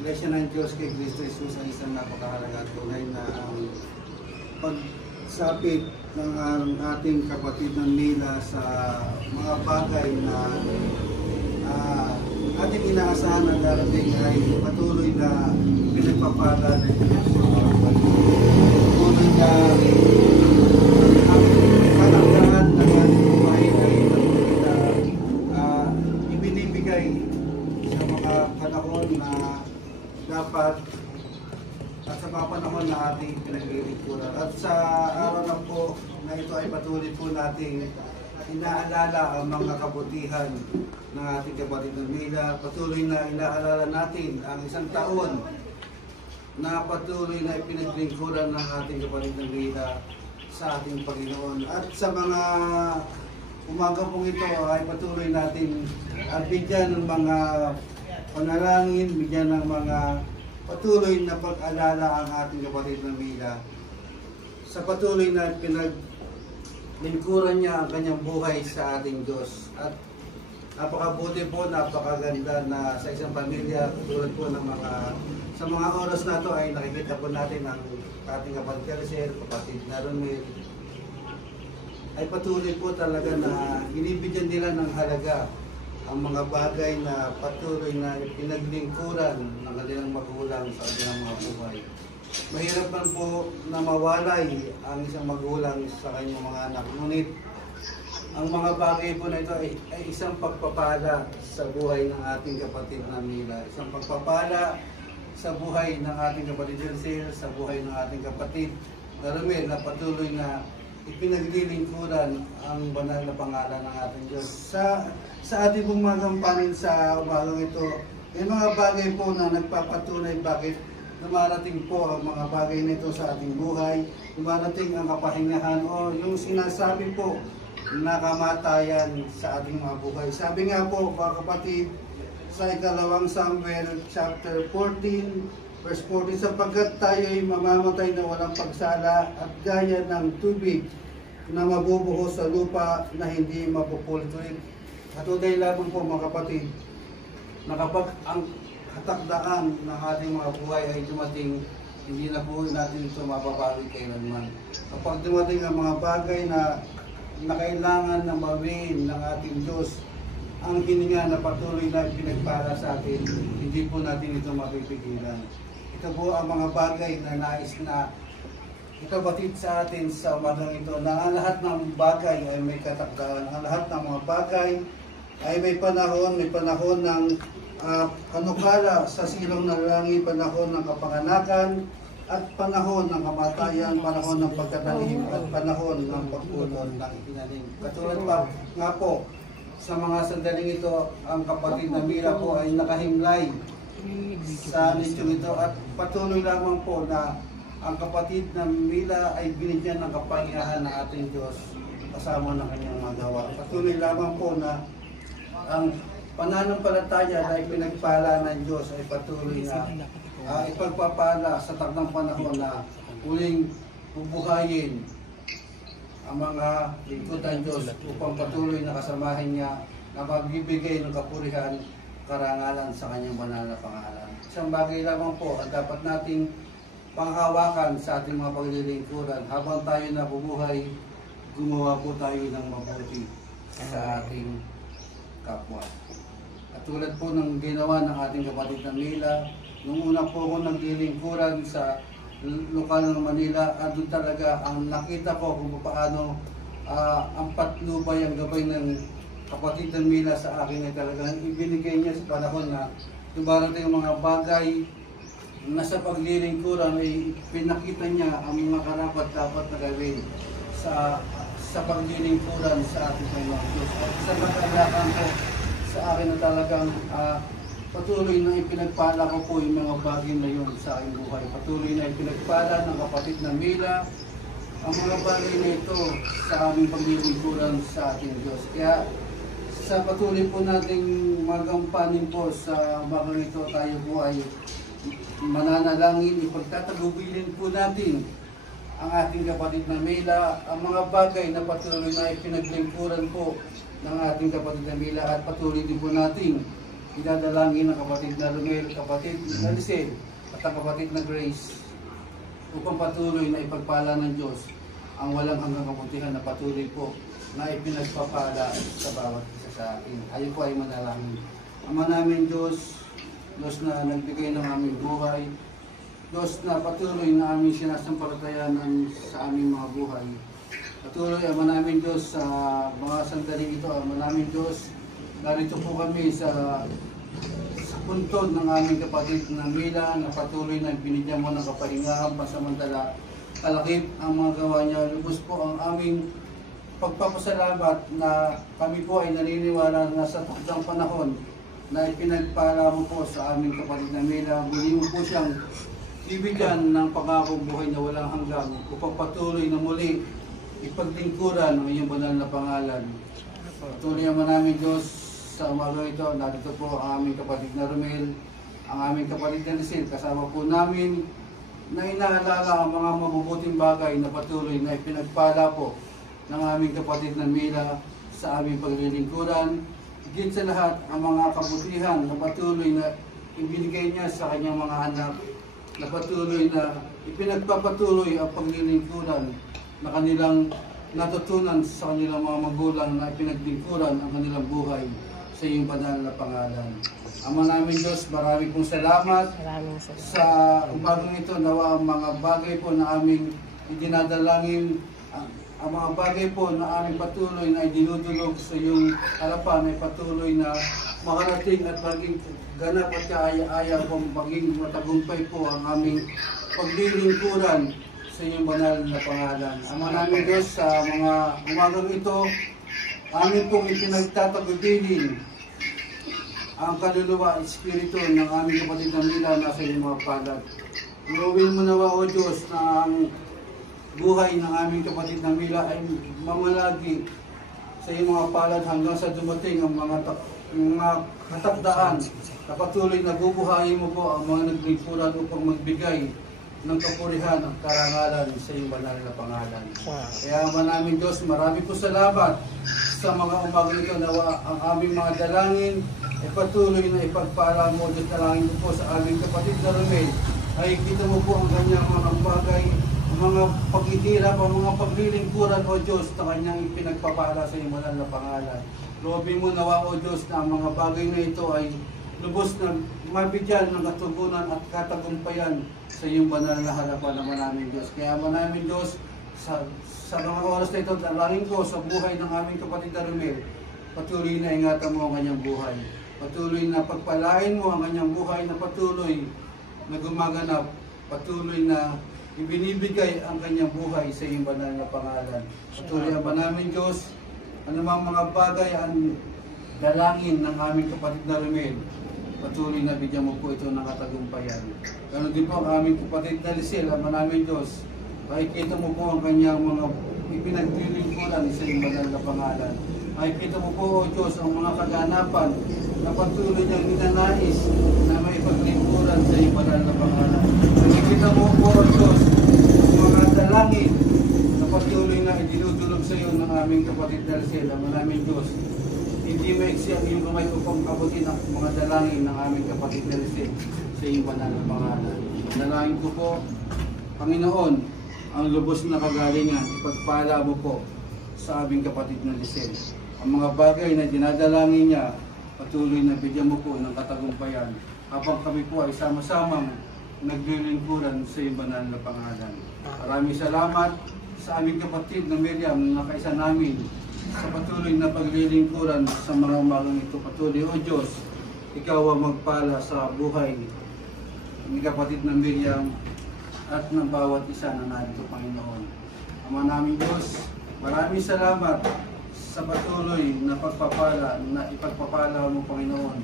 Iglesia ng Diyos kay Kristo Jesus ay isang napakahalaga at tunay na pagsapit ng ating kapatid ng Mila sa mga bagay na ating inaasahan na darating ay patuloy na pinagpapala ng Diyos. Patuloy na ang kalagahan ng ating buhay ay patuloy na ibinibigay sa mga panahon na dapat at sa mga panahon na ating pinaglilingkuran. At sa araw na po na ito ay patuloy po nating inaalala ang mga kabutihan ng ating kapatid ng Mila. Patuloy na inaalala natin ang isang taon na patuloy na ipinaglingkuran ng ating kapatid ng Mila sa ating Panginoon. At sa mga umaga pong ito ay patuloy natin bigyan ng mga panalangin, bigyan ng mga patuloy na pag-alala ang ating kapatid ng Mila sa patuloy na pinaglingkuran niya ang kanyang buhay sa ating Diyos. At napakabuti po, napakaganda na sa isang pamilya, tulad po ng sa mga oras na ito ay nakikita po natin ang ating kapatid Kelsey, kapatid na Romel, ay patuloy po talaga na binibigyan nila ng halaga ang mga bagay na patuloy na pinaglingkuran ng kanilang magulang sa kanilang mga buhay. Mahirap man po na mawalay ang isang magulang sa kanyang mga anak. Ngunit ang mga bagay po na ito ay isang pagpapala sa buhay ng ating kapatid na Mila. Isang pagpapala sa buhay ng ating kapatid Jelsel, sa buhay ng ating kapatid na Romel na patuloy na ipinaglilingkuran ang banal na pangalan ng ating Diyos. Sa ating pong magampanin sa umagang ito, may mga bagay po na nagpapatunay bakit dumarating po ang mga bagay nito sa ating buhay, dumarating ang kapahingahan o yung sinasabi po na kamatayan sa ating mga buhay. Sabi nga po, mga kapatid, sa ikalawang Samuel chapter 14, verse 14, sapagkat tayo'y mamamatay na walang pagsala at gaya ng tubig na mabubuhos sa lupa na hindi mapupulot-ulit. Katunay lamang po mga kapatid, na kapag ang katakdaan ng ating mga buhay ay dumating, hindi na po natin ito mababawi kailanman. Kapag dumating ang mga bagay na kailangan na mawin ng ating Diyos, ang hininga na patuloy na pinagpala sa atin, hindi po natin ito mapipigilan. Ito po ang mga bagay na nais na ikabatid sa atin sa umagang ito, na ang lahat ng bagay ay may katakdaan. Ang lahat ng mga bagay ay may panahon ng panukala sa silong ng langit, panahon ng kapanganakan, at panahon ng kamatayan, panahon ng pagkatanim, at panahon ng pagpulon ng itinanim. Katulad pa nga po, sa mga sandaling ito, ang kapatid na Mila po ay nakahimlay sa nisyong ito, at patuloy lamang po na ang kapatid na Mila ay binigyan ng kapangyarihan ng ating Diyos kasama ng kanyang magawa. Patuloy lamang po na ang pananampalataya na ipinagpala ng Diyos ay patuloy na ipagpapala sa takdang panahon na uling bubuhayin ang mga lingkod ng Diyos upang patuloy na kasamahin niya na magbibigay ng kapurihan, karangalan sa kanyang banal na pangalan. Isang bagay lamang po ang dapat nating panghawakan sa ating mga paglilingkuran. Habang tayo nabubuhay, gumawa po tayo ng mabuti sa ating kapwa. At tulad po ng ginawa ng ating kapatid na Mila, nung una po ako naglilingkuran sa lokal ng Manila, doon talaga ang nakita ko kung paano ang patnubay, ang gabay ng kapatid ng Mila sa akin ay talagang ibinigay niya sa panahon na dumarating ang mga bagay na sa paglilingkuran ay pinakita niya ang mga karapat-dapat na gawin sa paglilingkuran sa ating Panginoon Diyos. At sa pag-alakan ko sa akin na talagang patuloy na ipinagpala ko po yung mga bagay na yun sa aking buhay. Patuloy na ipinagpala ng kapatid na Mila ang mga bagay na ito sa aming paglilingkuran sa ating Diyos. Kaya sa patuloy po nating magampanin po sa bagay ito, tayo po ay mananalangin, ipagtatagubilin po natin ang ating kapatid na Mila, ang mga bagay na patuloy na ipinaglingkuran po ng ating kapatid na Mila, at patuloy din po natin dinadalangin ng kapatid na Romel, kapatid na Lisel, at ang kapatid na Grace upang patuloy na ipagpala ng Diyos ang walang hanggang kabutihan na patuloy po na ipinagpapala sa bawat isa sa atin. Ayun po ay manalangin. Ama namin Diyos, Diyos na nagbigay ng aming buhay, Diyos na patuloy na aming sinasampalatayanan sa aming mga buhay. Patuloy, Ama namin Diyos, sa mga sandali ito, Ama namin Diyos, narito po kami sa puntod ng aming kapatid na Mila na patuloy na binigyan mo ng kapahingahan pasamantala. Kalakip ang mga gawa niya. Lubos po ang aming pagpapasalamat na kami po ay naniniwala na sa takdang panahon na ipinagpala mo po sa aming kapatid na Mila. Muli mo po siyang bibigyan ng pangakong buhay na walang hanggang upang patuloy na muli ipaglingkuran ang iyong banal na pangalan. Patuloy naman namin Diyos sa umaga ito. Narito po ang aming kapatid na Romel, ang aming kapatid na Lisel. Kasama po namin na inaalala ang mga mabubuting bagay na patuloy na ipinagpala po ng aming kapatid na Mila sa aming paglilingkuran. Higit sa lahat ang mga kabutihan na patuloy na ibinigay niya sa kanyang mga anak, na patuloy na ipinagpapatuloy ang paglilingkuran na kanilang natutunan sa kanilang mga magulang na ipinaglingkuran ang kanilang buhay sa iyong banal na pangalan. Ama namin Diyos, marami pong salamat sa umagang ito. Nawa ang mga bagay po na aming idinadalangin, ang mga bagay po na aming patuloy na idinudulog sa iyong harapan ay patuloy na makarating at maging ganap at kaaya-aya po maging matagumpay po ang aming paglilingkuran sa iyong banal na pangalan. Ama namin Diyos, sa mga umagang ito, amin pong ipinagtatagubilin ang kaluluwa at espiritu ng aming kapatid na Mila na sa iyong mga palad. Iuwin mo nawa o Diyos na ang buhay ng aming kapatid na Mila ay mamalagi sa iyong mga palad hanggang sa dumating ang mga katakdaan na patuloy na bubuhayin mo po ang mga naglingkuran upang magbigay ng kapurihan at karangalan sa iyong banal na pangalan. Kaya namin Diyos, marami po salamat sa mga umaga ito. Nawa ang aming mga dalangin ay patuloy na ipagpala mo. Diyos, dalangin ko po sa aming kapatid na Romel. Ay kita mo po ang kanyang mga bagay, ang mga paghihirap, ang mga paglilingkuran o Diyos na kanyang ipinagpapala sa iyong banal na pangalan. Loobin mo nawa o Diyos na ang mga bagay na ito ay lubos na mabigyan ng katugunan at katagumpayan sa iyong banal na harapan naman namin Diyos. Kaya namin Diyos, sa mga oras na ito, dalangin ko sa buhay ng aming kapatid na Romel, patuloy na ingatan mo ang kanyang buhay. Patuloy na pagpalain mo ang kanyang buhay na patuloy na gumaganap, patuloy na ibinibigay ang kanyang buhay sa iyong banal na pangalan. Patuloy naman namin Diyos, anumang mga bagay ang dalangin ng aming kapatid na Romel, patuloy na bigyan mo po ito ng katagumpayan. Ganon din po ang aming kapatid na Lisel, ama namin Diyos, makikita mo po ang kanyang mga ipinaglilingkuran sa iyong banal na pangalan. Makikita mo po, O Diyos, ang mga kaganapan na patuloy niyang ninanais na may paglingkuran sa iyong banal na pangalan. Makikita mo po, O Diyos, ang mga dalangin na patuloy na idinudulog sa iyo ng aming kapatid na Lisel, ama namin Diyos. Hindi maiksi ang iyong kamay upang abutin ang mga dalangin ng aming kapatid na Lisel sa iyong banal na pangalan. Dalangin ko po, Panginoon, ang lubos na kagalingan, ipagpala mo po sa aming kapatid na Lisel. Ang mga bagay na dinadalangin niya, patuloy na bigyan mo po ng katagumpayan habang kami po ay sama-samang naglilingkuran sa iyong banal na pangalan. Maraming salamat sa aming kapatid na Miriam na nakaisa namin sa patuloy na paglilingkuran sa mga umagang ito. Patuloy, O Diyos, ikaw ang magpala sa buhay ng kapatid na Miriam at ng bawat isa na narito, Panginoon. Ama namin Diyos, maraming salamat sa patuloy na pagpapala, na ipagpapala mo, Panginoon,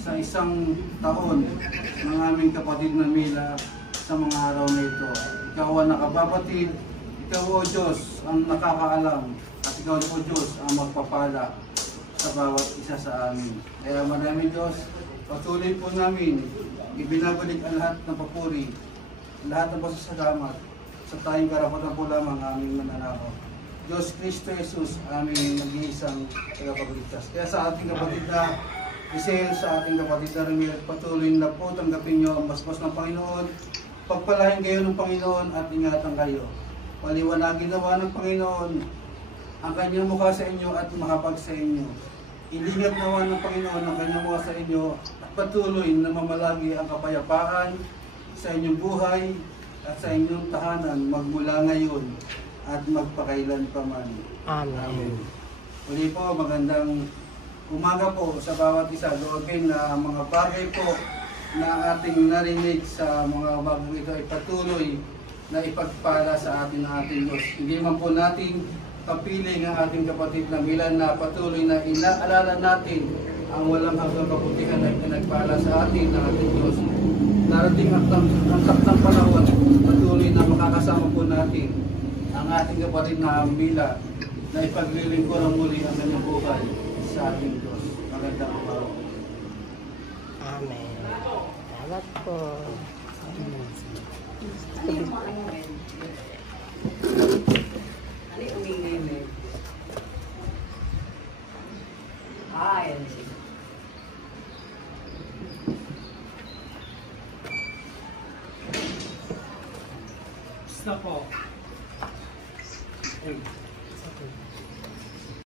sa isang taon ng aming kapatid na Mila sa mga araw na ito. Ikaw ang nakababatid, ikaw, O Diyos, ang nakakaalam, at ikaw, O Diyos, ang magpapala sa bawat isa sa amin. Kaya maraming Diyos, patuloy po namin ibinabalik ang lahat ng papuri, lahat ng pasasalamat sa tayong karapatan po lamang aming mananakaw. Diyos Kristo Jesus, aming nag-iisang tagapagligtas. Kaya sa ating kapatid na Giselle, sa ating kapatid na Ramil, patuloy na po tanggapin nyo ang basbas ng Panginoon. Pagpalain kayo ng Panginoon at ingatan kayo. Paliwanagin nawa ng Panginoon ang kanyang mukha sa inyo at makapag sa inyo. Ilingap nawa ng Panginoon ang kanyang mukha sa inyo at patuloy na mamalagi ang kapayapaan sa inyong buhay at sa inyong tahanan magmula ngayon at magpakailan pa man. Amen. Muli po, magandang umaga po sa bawat isa. Doon na mga bagay po na ating narinig sa mga bagay ito ay patuloy na ipagpala sa ating Diyos. Hindi man po natin kapiling ang ating kapatid na Milan na patuloy na inaalala natin ang walang hanggang kabutihan na pinagpala sa atin ng ating Diyos. Narating ang taktang panahon, patuloy na makakasama po natin ang ating kapatid na Mila na ipaglilingkuran muli ang kanyang buhay sa ating Diyos. Magandang araw. Amen. Salamat po. Ano umingin eh? Ay, Stop po. Hey.